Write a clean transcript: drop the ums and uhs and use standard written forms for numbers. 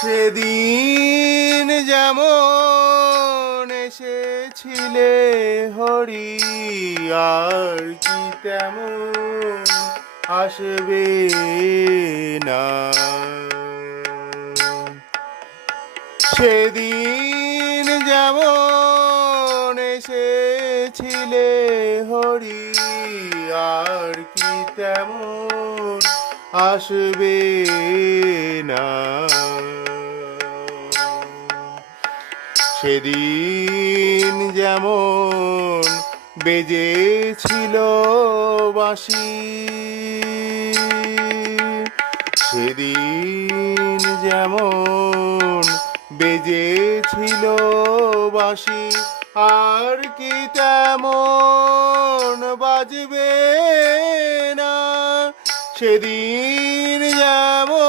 সেদিন যেমন এসেছিলে হরি, আর কি তেমন আসবে না। সেদিন যেমন এসেছিলে হরি, আর কি তেমন আসবে না। সেদিন যেমন বেজেছিল বাঁশি, সেদিন যেমন বেজেছিল বাঁশি, আর কি তেমন বাজবে না। সেদিন যেমন